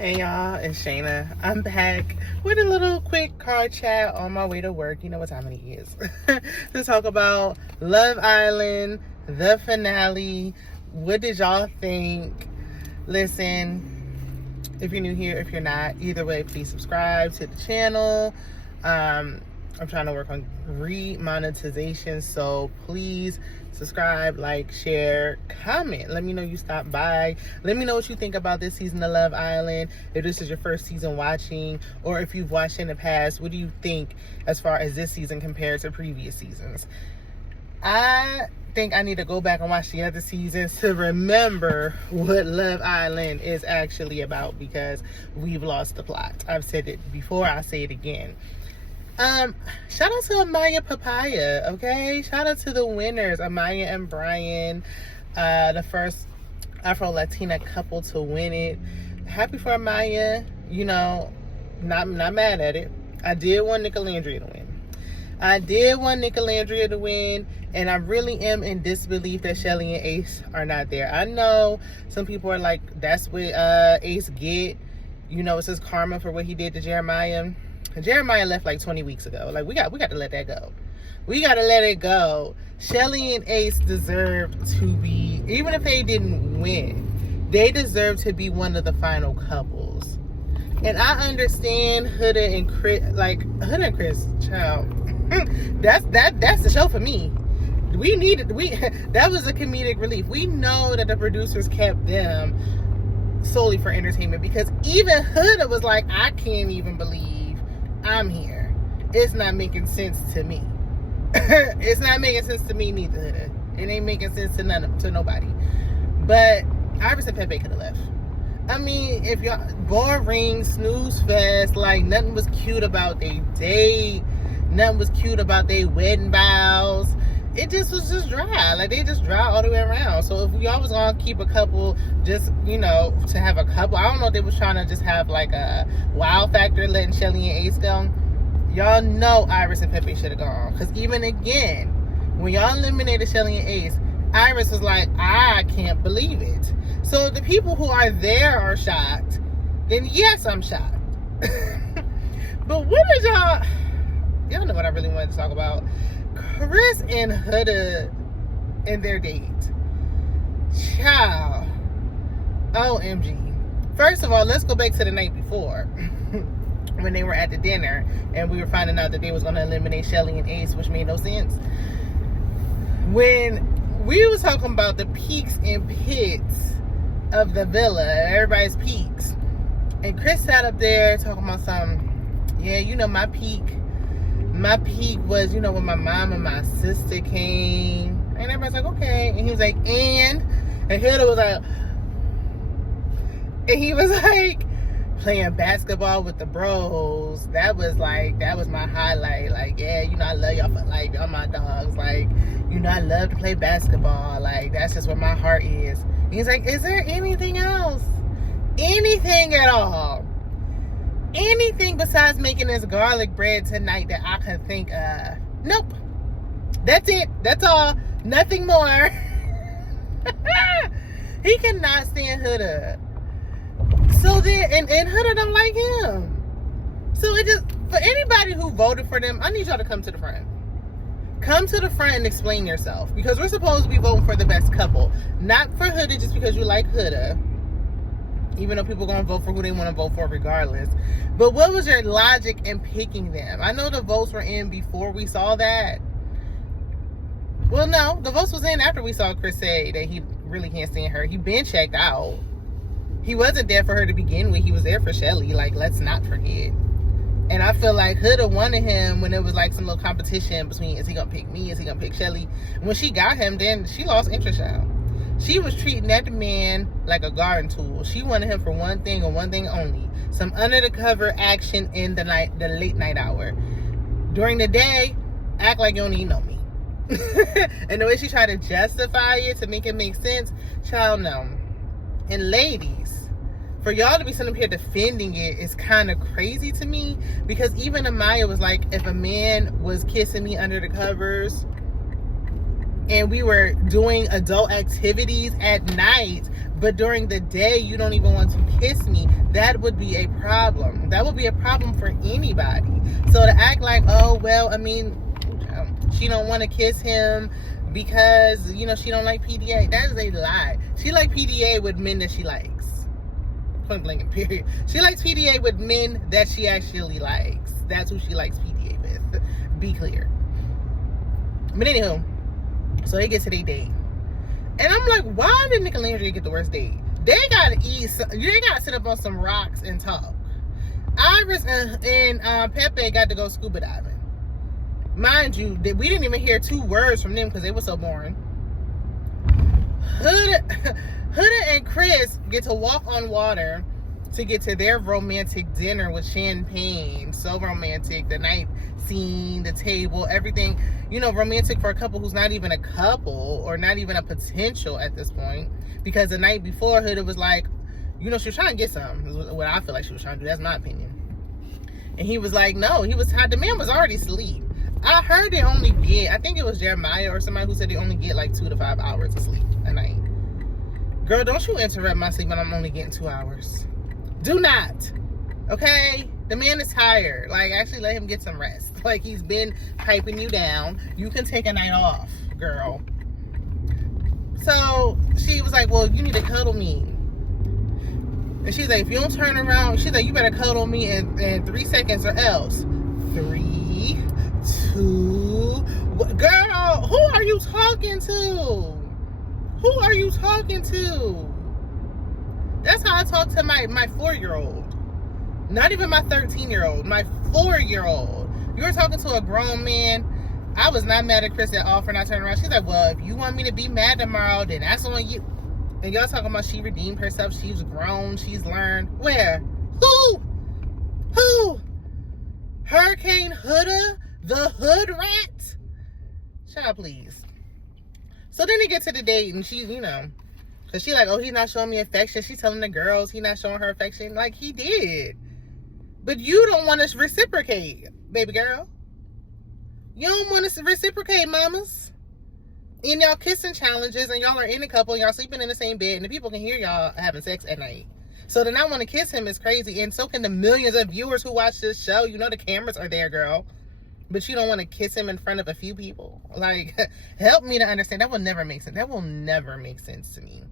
Hey y'all, it's Shayna. I'm back with a little quick car chat on my way to work. You know what time it is. To talk about Love Island, the finale. What did y'all think? Listen, if you're new here, if you're not, either way, please subscribe to the channel. I'm trying to work on re-monetization, so please subscribe, like, share, comment. Let me know you stopped by. Let me know what you think about this season of Love Island. If this is your first season watching, or if you've watched in the past, what do you think as far as this season compared to previous seasons? I think I need to go back and watch the other seasons to remember what Love Island is actually about, because we've lost the plot. I've said it before, I'll say it again. Shout out to Amaya Papaya, okay? Shout out to the winners, Amaya and Brian, the first Afro-Latina couple to win it. Happy for Amaya, you know, not mad at it. I did want Nicolandria to win. And I really am in disbelief that Shelly and Ace are not there. I know some people are like, that's what Ace get. You know, it's his karma for what he did to Jeremiah. Jeremiah left like 20 weeks ago. Like, we got to let that go. We got to let it go. Shelly and Ace deserve to be, even if they didn't win, they deserve to be one of the final couples. And I understand Huda and Chris, child. That's the show for me. That was a comedic relief. We know that the producers kept them solely for entertainment, because even Huda was like, I can't even believe I'm here. It's not making sense to me. It's not making sense to me neither. It ain't making sense to nobody. But Iris and Pepe could have left. I mean, if y'all boring, snooze fest, like nothing was cute about their date, nothing was cute about their wedding vows. It just was just dry. Like, they just dry all the way around. So if y'all was gonna keep a couple, just, you know, to have a couple, I don't know if they was trying to just have like a wow factor letting Shelly and Ace go. Y'all know Iris and Pepe should have gone. Because even again, when y'all eliminated Shelly and Ace, Iris was like, I can't believe it. So if the people who are there are shocked, then yes, I'm shocked. But what did y'all know what I really wanted to talk about? Chris and Huda and their date. Child. OMG. First of all, let's go back to the night before when they were at the dinner and we were finding out that they was going to eliminate Shelly and Ace, which made no sense. When we was talking about the peaks and pits of the villa, everybody's peaks, and Chris sat up there talking about something. Yeah, you know, my peak was, you know, when my mom and my sister came. And everybody's like, okay. And he was like, and Hilda was like, and he was like, playing basketball with the bros. That was my highlight. Like, yeah, you know, I love y'all for, like, y'all my dogs. Like, you know, I love to play basketball. Like, that's just where my heart is. And he's like, is there anything else? Anything at all? Anything besides making this garlic bread tonight that I can think of? Nope. That's it. That's all. Nothing more. He cannot stand Huda. So then, and Huda don't like him. So it just, for anybody who voted for them, I need y'all to come to the front. Come to the front and explain yourself. Because we're supposed to be voting for the best couple. Not for Huda just because you like Huda. Even though people are going to vote for who they want to vote for regardless. But what was your logic in picking them? I know the votes were in before we saw that. Well, no. The votes was in after we saw Chris say that he really can't stand her. He been checked out. He wasn't there for her to begin with. He was there for Shelly. Like, let's not forget. And I feel like Huda wanted him when it was like some little competition between, is he going to pick me? Is he going to pick Shelly? When she got him, then she lost interest out. She was treating that man like a garden tool. She wanted him for one thing and one thing only. Some under the cover action in the late night hour. During the day, act like you don't even know me. And the way she tried to justify it to make it make sense, child, no. And ladies, for y'all to be sitting up here defending it is kind of crazy to me, because even Amaya was like, if a man was kissing me under the covers and we were doing adult activities at night, but during the day you don't even want to kiss me, that would be a problem. That would be a problem for anybody. So to act like, oh, well, I mean, she don't want to kiss him because, you know, she don't like PDA. That is a lie. She like PDA with men that she likes. Point blank and period. She likes PDA with men that she actually likes. That's who she likes PDA with. Be clear. But anywho, so they get to their date. And I'm like, why did Nick and Landry get the worst date? They gotta eat, they gotta sit up on some rocks and talk. Iris and Pepe got to go scuba diving. Mind you, we didn't even hear 2 words from them because they were so boring. Huda and Chris get to walk on water to get to their romantic dinner with champagne. So romantic. The night scene, the table, everything. You know, romantic for a couple who's not even a couple or not even a potential at this point. Because the night before, Huda was like, you know, she was trying to get some. Is what I feel like she was trying to do. That's my opinion. And he was like, no, he was tired. The man was already asleep. I heard they only get, I think it was Jeremiah or somebody who said they only get like 2 to 5 hours of sleep a night. Girl, don't you interrupt my sleep when I'm only getting 2 hours. Do not. Okay? The man is tired. Like, actually let him get some rest. Like, he's been piping you down. You can take a night off, girl. So, she was like, well, you need to cuddle me. And she's like, if you don't turn around, she's like, you better cuddle me in 3 seconds or else. 3, 2, girl, who are you talking to? Who are you talking to? That's how I talk to my 4-year-old. Not even my 13-year-old, my 4-year-old. You were talking to a grown man. I was not mad at Chris at all for not turning around. She's like, well, if you want me to be mad tomorrow, then that's on you. And y'all talking about she redeemed herself. She's grown. She's learned. Where? Who? Hurricane Huda? The hood rat? Child, please. So then they get to the date and she, you know, because she like, oh, he's not showing me affection. She's telling the girls he's not showing her affection. Like, he did. But you don't want to reciprocate, baby girl. You don't want to reciprocate, mamas. And y'all kissing challenges and y'all are in a couple and y'all sleeping in the same bed and the people can hear y'all having sex at night. So to not want to kiss him is crazy. And so can the millions of viewers who watch this show. You know the cameras are there, girl. But you don't want to kiss him in front of a few people. Like, help me to understand. That will never make sense. That will never make sense to me.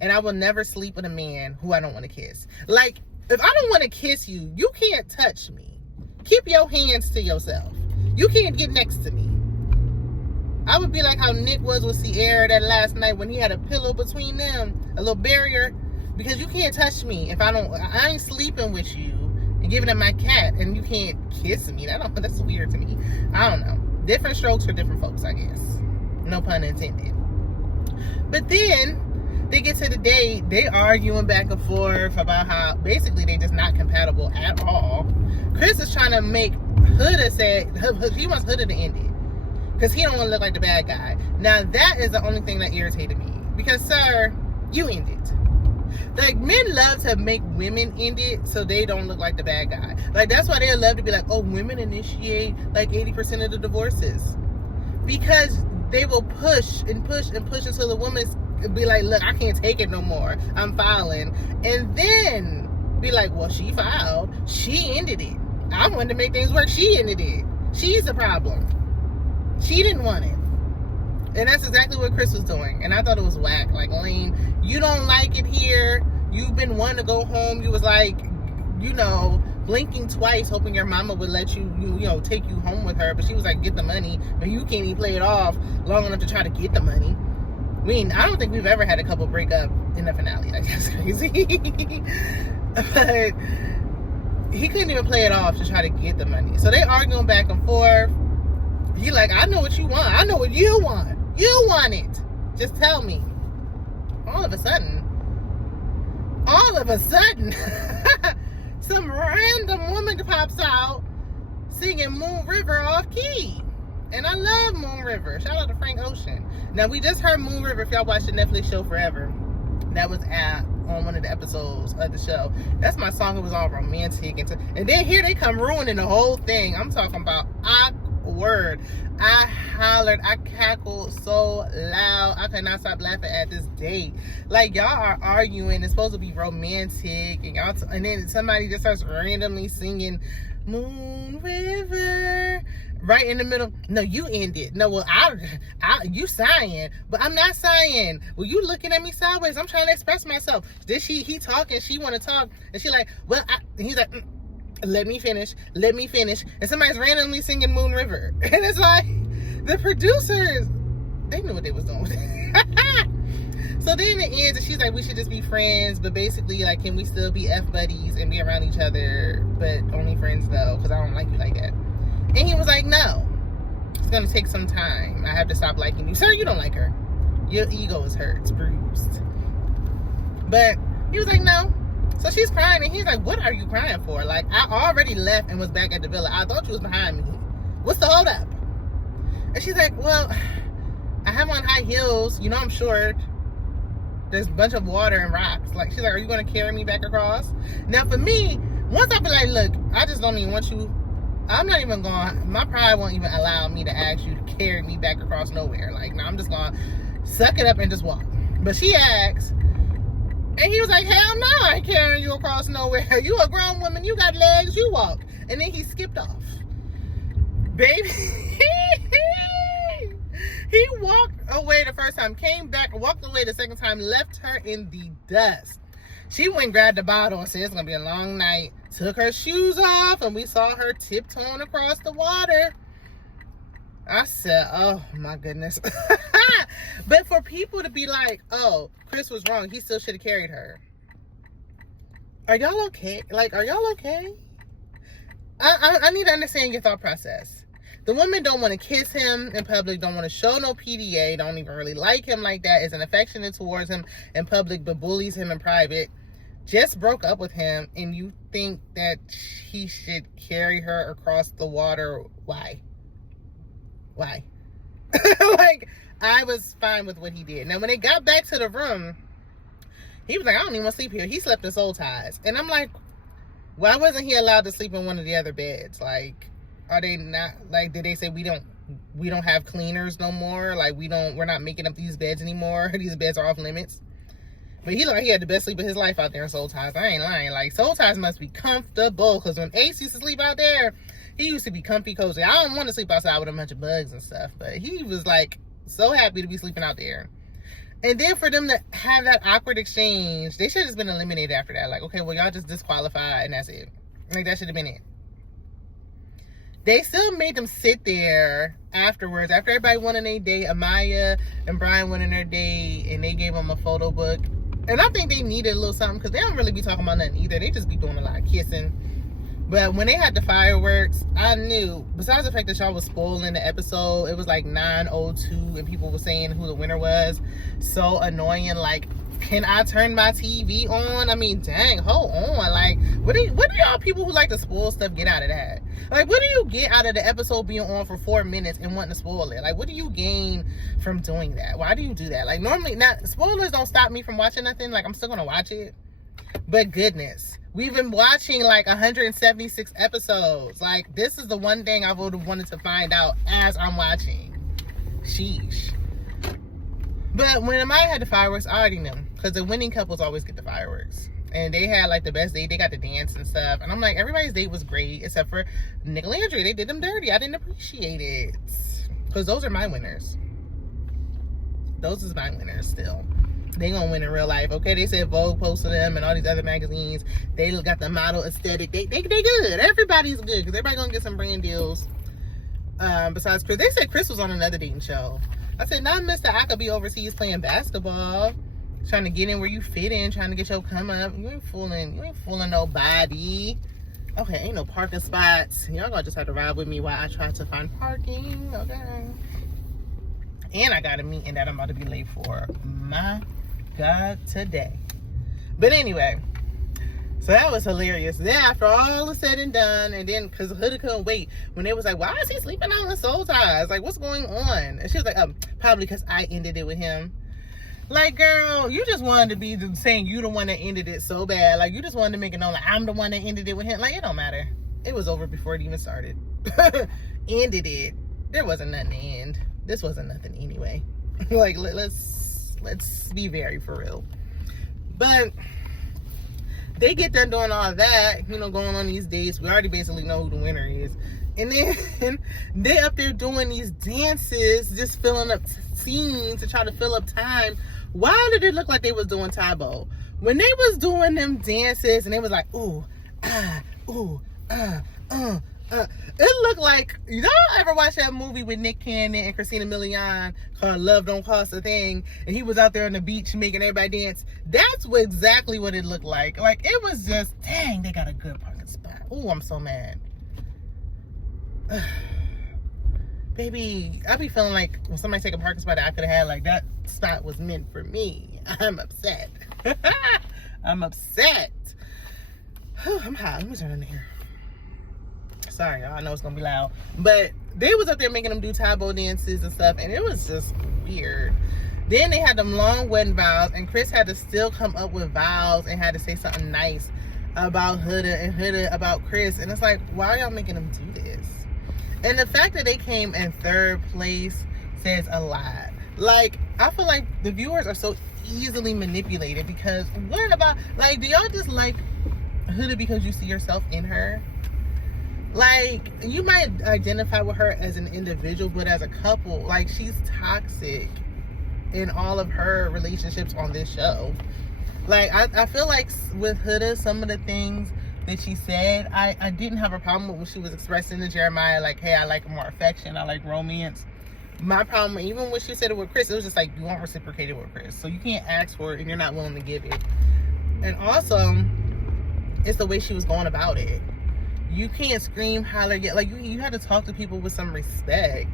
And I will never sleep with a man who I don't want to kiss. Like, if I don't want to kiss you, you can't touch me. Keep your hands to yourself. You can't get next to me. I would be like how Nick was with Sierra that last night when he had a pillow between them, a little barrier, because you can't touch me if I ain't sleeping with you and giving him my cat and you can't kiss me. That's weird to me. I don't know. Different strokes for different folks, I guess. No pun intended. But then they get to the date, they arguing back and forth about how basically they just not compatible at all. Chris is trying to make Huda say, he wants Huda to end it. Because he don't want to look like the bad guy. Now, that is the only thing that irritated me. Because, sir, you end it. Like, men love to make women end it so they don't look like the bad guy. Like, that's why they love to be like, oh, women initiate like 80% of the divorces. Because they will push and push and push until the woman be like, look, I can't take it no more. I'm filing. And then be like, well, she filed. She ended it. I wanted to make things work. She ended it. She's the problem. She didn't want it. And that's exactly what Chris was doing. And I thought it was whack. Like, lame. You don't like it here. You've been wanting to go home. You was like, you know, blinking twice, hoping your mama would let you know, take you home with her. But she was like, get the money. But you can't even play it off long enough to try to get the money. I mean, I don't think we've ever had a couple break up in the finale. Like, that's crazy. But he couldn't even play it off to try to get the money. So they arguing back and forth. He like, I know what you want. I know what you want. You want it. Just tell me. All of a sudden, some random woman pops out singing Moon River off key. And I love Moon River. Shout out to Frank Ocean. Now, we just heard Moon River if y'all watched the Netflix show Forever. That was on one of the episodes of the show. That's my song. It was all romantic. And then here they come ruining the whole thing. I'm talking about awkward. word. I hollered, I cackled so loud. I could not stop laughing at this date. Like, y'all are arguing. It's supposed to be romantic, and and then somebody just starts randomly singing Moon River right in the middle. No, you ended. No, well, you sighing, but I'm not sighing. Well, you looking at me sideways. I'm trying to express myself. Then he talking, she want to talk, and she like, well, he's like, let me finish, and somebody's randomly singing Moon River, and it's like, the producers, they knew what they was doing. So then it ends, and she's like, we should just be friends, but basically, like, can we still be F buddies and be around each other, but only friends though, because I don't like you like that. And he was like, no, it's gonna take some time. I have to stop liking you. Sir, you don't like her. Your ego is hurt, it's bruised. But he was like, no. So she's crying, and he's like, what are you crying for? Like, I already left and was back at the villa. I thought you was behind me. What's the hold up? And she's like, well, I have on high heels. You know I'm short. There's a bunch of water and rocks. Like, she's like, are you going to carry me back across? Now, for me, once I be like, look, I just don't even want you. I'm not even going, my pride won't even allow me to ask you to carry me back across nowhere. Like, no, I'm just going to suck it up and just walk. But she asked, and he was like, hell no, I ain't carrying you across nowhere. You a grown woman, you got legs, you walk. And then he skipped off. Baby, he walked away the first time, came back, walked away the second time, left her in the dust. She went and grabbed the bottle and said, it's going to be a long night. Took her shoes off, and we saw her tiptoeing across the water. I said, oh my goodness. But for people to be like, oh, Chris was wrong, he still should have carried her. Are y'all okay? Like, are y'all okay? I need to understand your thought process. The women don't want to kiss him in public, don't want to show no PDA, don't even really like him like that, isn't affectionate towards him in public, but bullies him in private. Just broke up with him, and you think that he should carry her across the water. Why? Like, I was fine with what he did. Now, when they got back to the room, he was like, I don't even want to sleep here. He slept in soul ties. And I'm like, why wasn't he allowed to sleep in one of the other beds? Like, are they not, like, did they say we don't have cleaners no more? Like, we're not making up these beds anymore. These beds are off limits. But he looked like he had the best sleep of his life out there in soul ties. I ain't lying. Like, soul ties must be comfortable, because when Ace used to sleep out there, he used to be comfy, cozy. I don't want to sleep outside with a bunch of bugs and stuff, but he was like so happy to be sleeping out there. And then for them to have that awkward exchange, they should have just been eliminated after that. Like, okay, well, y'all just disqualified, and that's it. Like, that should have been it. They still made them sit there afterwards, after everybody went on their date. Amaya and Brian went on their date, and they gave them a photo book. And I think they needed a little something, because they don't really be talking about nothing either. They just be doing a lot of kissing. But when they had the fireworks, I knew, besides the fact that y'all was spoiling the episode, it was like 9:02 and people were saying who the winner was. So annoying. Like, can I turn my TV on? I mean, dang, hold on. Like, what do y'all people who like to spoil stuff get out of that? Like, what do you get out of the episode being on for 4 minutes and wanting to spoil it? Like, what do you gain from doing that? Why do you do that? Like, normally, not spoilers don't stop me from watching nothing. Like, I'm still gonna watch it. But goodness, we've been watching like 176 episodes. Like, this is the one thing I would have wanted to find out as I'm watching. Sheesh. But when Amaya had the fireworks, I already knew, because the winning couples always get the fireworks. And they had like the best date. They got to dance and stuff. And I'm like, everybody's date was great except for Nick and Landry. They did them dirty. I didn't appreciate it, because those are my winners. Those is my winners still. They gonna win in real life, okay? They said Vogue posted them and all these other magazines. They got the model aesthetic. They good. Everybody's good, because everybody gonna get some brand deals. Besides Chris. They said Chris was on another dating show. I said, not Mr. I could be overseas playing basketball, trying to get in where you fit in, trying to get your come up. You ain't fooling nobody. Okay, ain't no parking spots. Y'all gonna just have to ride with me while I try to find parking, okay? And I got a meeting that I'm about to be late for. My God, today. But anyway, so that was hilarious. Then after all is said and done, and then because Hoodie couldn't wait when they was like, why is he sleeping out in soul ties? Like, what's going on? And she was like, probably because I ended it with him. Like, girl, you just wanted to be saying you the one that ended it so bad. Like, you just wanted to make it known like I'm the one that ended it with him. Like, it don't matter. It was over before it even started. ended it, there wasn't nothing to end. This wasn't nothing anyway. Like, let's be very for real. But they get done doing all that, going on these dates. We already basically know who the winner is. And then they up there doing these dances, just filling up scenes to try to fill up time. Why did it look like they was doing Tybo? When they was doing them dances and they was like, ooh, ah, ooh, ah, it looked like, y'all ever watch that movie with Nick Cannon and Christina Milian called Love Don't Cost a Thing, and he was out there on the beach making everybody dance? That's exactly what it looked like. Like, it was just, dang, they got a good parking spot. Ooh, I'm so mad. Baby, I be feeling like when somebody take a parking spot that I could have had, like, that spot was meant for me. I'm upset. I'm upset. I'm hot. Let me turn on the air. Sorry, y'all. I know it's gonna be loud, but they was up there making them do Tybo dances and stuff, and it was just weird. Then they had them long wedding vows, and Chris had to still come up with vows and had to say something nice about Huda and Huda about Chris, and it's like, why are y'all making them do this? And the fact that they came in third place says a lot. Like, I feel like the viewers are so easily manipulated, because what about, like, do y'all just like Huda because you see yourself in her? Like, you might identify with her as an individual, but as a couple, like, she's toxic in all of her relationships on this show. Like, I feel like with Huda, some of the things that she said, I didn't have a problem with when she was expressing to Jeremiah, like, hey, I like more affection, I like romance. My problem, even when she said it with Chris, it was just like, you won't reciprocate it with Chris. So you can't ask for it and you're not willing to give it. And also, it's the way she was going about it. You can't scream, holler, get, like, you had to talk to people with some respect.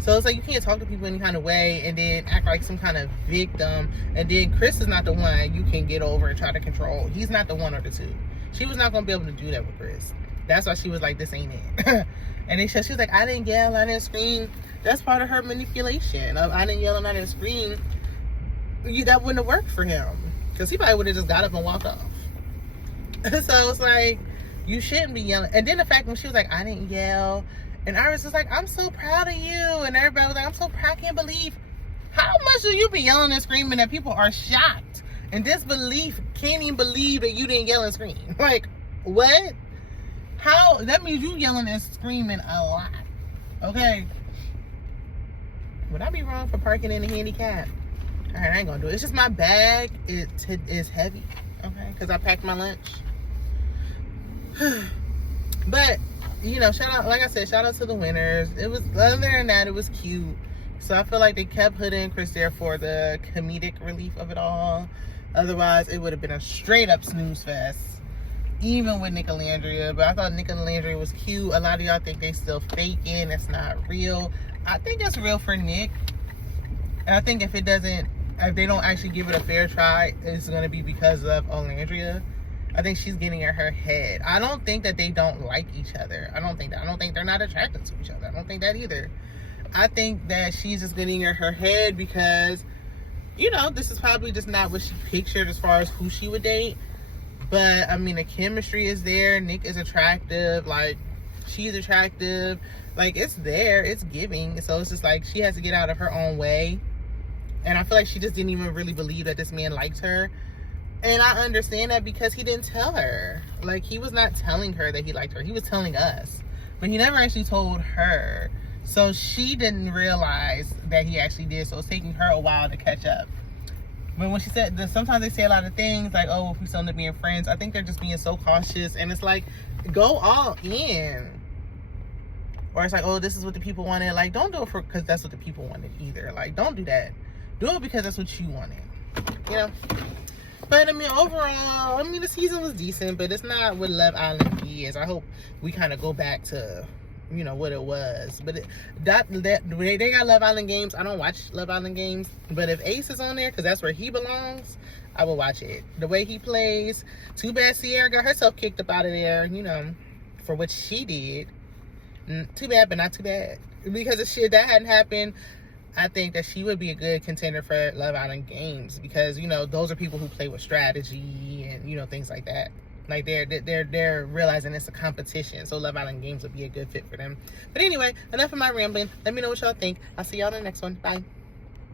So it's like, you can't talk to people any kind of way and then act like some kind of victim. And then Chris is not the one you can get over and try to control. He's not the one or the two. She was not going to be able to do that with Chris. That's why she was like, this ain't it. And then she was like, I didn't yell, I didn't scream. That's part of her manipulation of, I didn't yell and I didn't scream. That wouldn't have worked for him, because he probably would have just got up and walked off. So it's like, you shouldn't be yelling. And then the fact when she was like, I didn't yell, and Iris was like, I'm so proud of you, and everybody was like, I'm so proud, I can't believe. How much do you be yelling and screaming that people are shocked and disbelief, can't even believe that you didn't yell and scream? Like, what? How? That means you yelling and screaming a lot. Okay. Would I be wrong for parking in a handicap? All right, I ain't gonna do it. It's just my bag is heavy, okay, because I packed my lunch. But, shout out, like I said, shout out to the winners. It was, other than that, it was cute. So I feel like they kept Huda and Chris there for the comedic relief of it all. Otherwise, it would have been a straight up snooze fest, even with Nick and Landria. But I thought Nick and Landria was cute. A lot of y'all think they still faking. It's not real. I think it's real for Nick. And I think if they don't actually give it a fair try, it's going to be because of Landria. I think she's getting in her head. I don't think that they don't like each other. I don't think that. I don't think they're not attracted to each other. I don't think that either. I think that she's just getting in her head because, this is probably just not what she pictured as far as who she would date. But, I mean, the chemistry is there. Nick is attractive. Like, she's attractive. Like, it's there. It's giving. So it's just like she has to get out of her own way. And I feel like she just didn't even really believe that this man liked her. And I understand that because he didn't tell her. Like, he was not telling her that he liked her. He was telling us. But he never actually told her. So she didn't realize that he actually did. So it's taking her a while to catch up. But when she said that, sometimes they say a lot of things like, oh, if we still end up being friends, I think they're just being so cautious. And it's like, go all in. Or it's like, oh, this is what the people wanted. Like, don't do it because that's what the people wanted either. Like, don't do that. Do it because that's what you wanted. But, I mean, overall, the season was decent, but it's not what Love Island is. I hope we kind of go back to, what it was. But they got Love Island games. I don't watch Love Island games. But if Ace is on there, because that's where he belongs, I will watch it. The way he plays. Too bad Sierra got herself kicked up out of there, for what she did. Too bad, but not too bad. Because if that hadn't happened, I think that she would be a good contender for Love Island games because, those are people who play with strategy and, things like that. Like they're realizing it's a competition, so Love Island Games would be a good fit for them. But anyway, enough of my rambling. Let me know what y'all think. I'll see y'all in the next one. Bye.